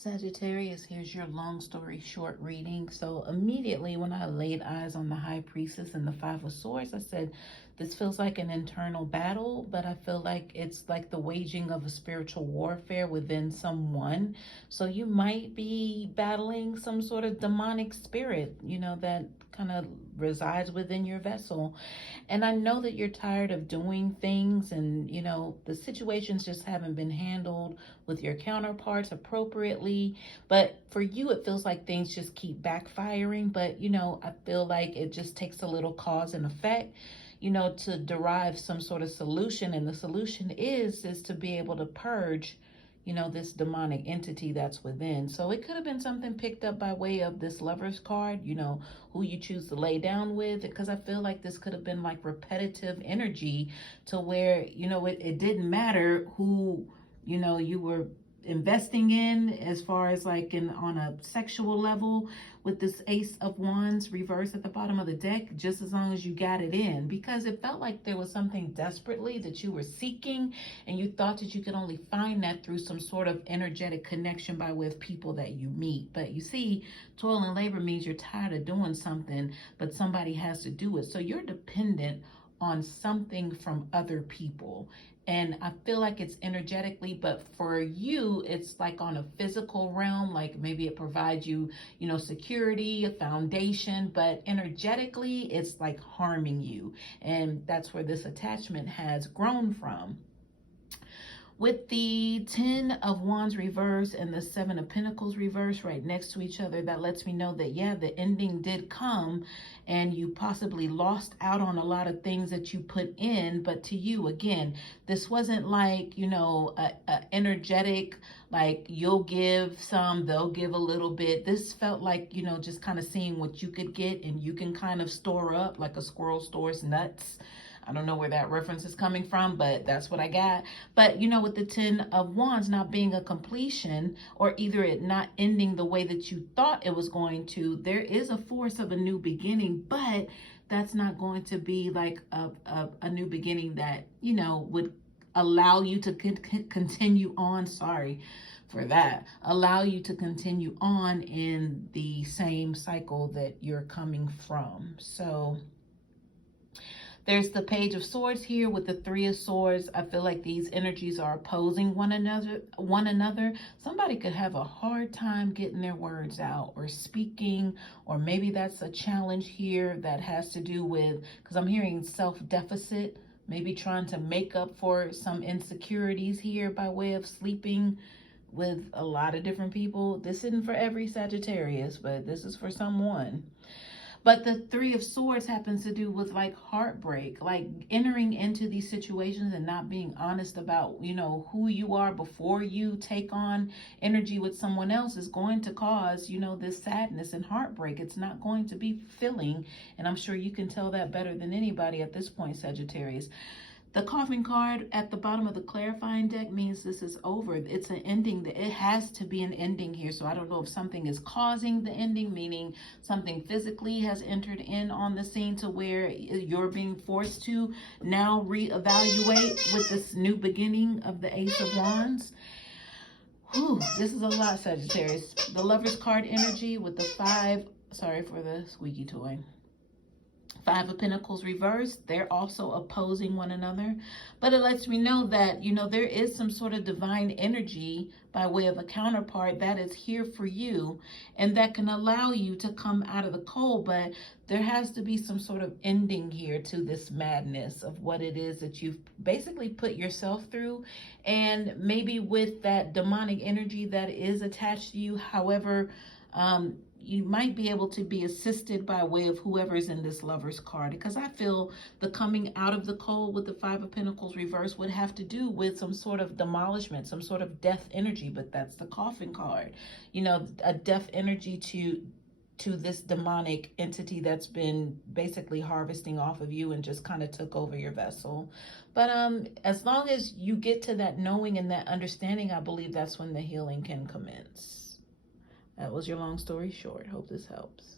Sagittarius, here's your long story short reading. So immediately when I laid eyes on the High Priestess and the Five of Swords, I said, this feels like an internal battle, but I feel like it's like the waging of a spiritual warfare within someone. So you might be battling some sort of demonic spirit, that kind of resides within your vessel. And I know that you're tired of doing things and, the situations just haven't been handled with your counterparts appropriately. But for you, it feels like things just keep backfiring. But, I feel like it just takes a little cause and effect, to derive some sort of solution. And the solution is to be able to purge this demonic entity that's within. So it could have been something picked up by way of this Lover's card, who you choose to lay down with, because I feel like this could have been like repetitive energy to where, it didn't matter who, you were investing in as far as like on a sexual level with this Ace of Wands reverse at the bottom of the deck, just as long as you got it in, because it felt like there was something desperately that you were seeking and you thought that you could only find that through some sort of energetic connection by way of people that you meet. But you see, toil and labor means you're tired of doing something, but somebody has to do it. So you're dependent on something from other people. And I feel like it's energetically, but for you, it's like on a physical realm, like maybe it provides you, security, a foundation, but energetically, it's like harming you. And that's where this attachment has grown from. With the 10 of Wands reverse and the 7 of Pentacles reverse right next to each other, that lets me know that, yeah, the ending did come and you possibly lost out on a lot of things that you put in. But to you, again, this wasn't like, a energetic, like you'll give some, they'll give a little bit. This felt like, just kind of seeing what you could get and you can kind of store up like a squirrel stores nuts. I don't know where that reference is coming from, but that's what I got. But, with the 10 of Wands not being a completion, or either it not ending the way that you thought it was going to, there is a force of a new beginning, but that's not going to be like a new beginning that, would allow you to continue on. Sorry for that. Allow you to continue on in the same cycle that you're coming from. So there's the Page of Swords here with the Three of Swords. I feel like these energies are opposing one another. Somebody could have a hard time getting their words out or speaking, or maybe that's a challenge here that has to do with, because I'm hearing self-deficit, maybe trying to make up for some insecurities here by way of sleeping with a lot of different people. This isn't for every Sagittarius, but this is for someone. But the Three of Swords happens to do with like heartbreak, like entering into these situations and not being honest about, who you are before you take on energy with someone else is going to cause, this sadness and heartbreak. It's not going to be filling. And I'm sure you can tell that better than anybody at this point, Sagittarius. The Coffin card at the bottom of the clarifying deck means this is over. It's an ending. It has to be an ending here. So I don't know if something is causing the ending, meaning something physically has entered in on the scene to where you're being forced to now reevaluate with this new beginning of the Ace of Wands. Whew, this is a lot, Sagittarius. The Lover's card energy with the sorry for the squeaky toy. Five of Pentacles reversed, they're also opposing one another. But it lets me know that, there is some sort of divine energy by way of a counterpart that is here for you and that can allow you to come out of the cold. But there has to be some sort of ending here to this madness of what it is that you've basically put yourself through. And maybe with that demonic energy that is attached to you, however, you might be able to be assisted by way of whoever's in this Lover's card, because I feel the coming out of the cold with the Five of Pentacles reverse would have to do with some sort of demolishment, some sort of death energy. But that's the Coffin card, a death energy to this demonic entity that's been basically harvesting off of you and just kind of took over your vessel. But as long as you get to that knowing and that understanding, I believe that's when the healing can commence. That was your long story short. Hope this helps.